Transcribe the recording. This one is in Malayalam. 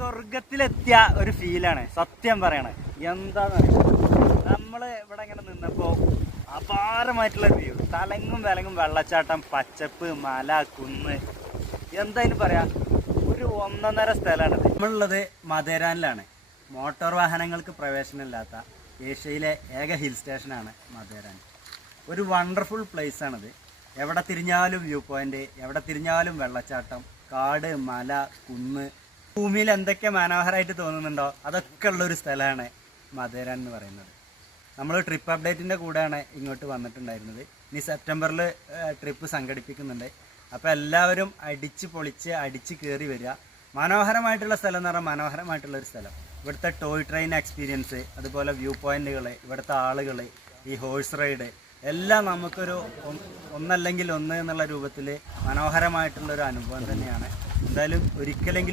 സ്വർഗത്തിലെത്തിയ ഒരു ഫീലാണ് സത്യം പറയണേ. എന്താണെന്ന് നമ്മൾ ഇവിടെ ഇങ്ങനെ നിന്നപ്പോൾ അപാരമായിട്ടുള്ള വ്യൂ, തലങ്ങും വിലങ്ങും വെള്ളച്ചാട്ടം, പച്ചപ്പ്, മല, കുന്ന്, എന്തായാലും പറയാ ഒരു ഒന്നൊന്നര സ്ഥലമാണിത്. നമ്മളുള്ളത് മധേരാനിലാണ്. മോട്ടോർ വാഹനങ്ങൾക്ക് പ്രവേശനമില്ലാത്ത ഏഷ്യയിലെ ഏക ഹിൽ സ്റ്റേഷനാണ് മധേരാൻ. ഒരു വണ്ടർഫുൾ പ്ലേസ് ആണിത്. എവിടെ തിരിഞ്ഞാലും വ്യൂ പോയിന്റ്, എവിടെ തിരിഞ്ഞാലും വെള്ളച്ചാട്ടം, കാട്, മല, കുന്ന്. ഭൂമിയിൽ എന്തൊക്കെ മനോഹരമായിട്ട് തോന്നുന്നുണ്ടോ അതൊക്കെ ഉള്ളൊരു സ്ഥലമാണ് മധേരാൻ എന്ന് പറയുന്നത്. നമ്മൾ ട്രിപ്പ് അപ്ഡേറ്റിൻ്റെ കൂടെയാണ് ഇങ്ങോട്ട് വന്നിട്ടുണ്ടായിരുന്നത്. ഇനി സെപ്റ്റംബറിൽ ട്രിപ്പ് സംഘടിപ്പിക്കുന്നുണ്ട്. അപ്പോൾ എല്ലാവരും അടിച്ച് പൊളിച്ച് അടിച്ച് കയറി വരിക. മനോഹരമായിട്ടുള്ള സ്ഥലം എന്ന് പറഞ്ഞാൽ മനോഹരമായിട്ടുള്ളൊരു സ്ഥലം. ഇവിടുത്തെ ടോയ് ട്രെയിൻ എക്സ്പീരിയൻസ്, അതുപോലെ വ്യൂ പോയിന്റുകൾ, ഇവിടുത്തെ ആളുകൾ, ഈ ഹോഴ്സ് റൈഡ് എല്ലാം നമുക്കൊരു ഒന്നല്ലെങ്കിൽ ഒന്ന് എന്നുള്ള രൂപത്തിൽ മനോഹരമായിട്ടുള്ളൊരു അനുഭവം തന്നെയാണ്. എന്തായാലും ഒരിക്കലെങ്കിലും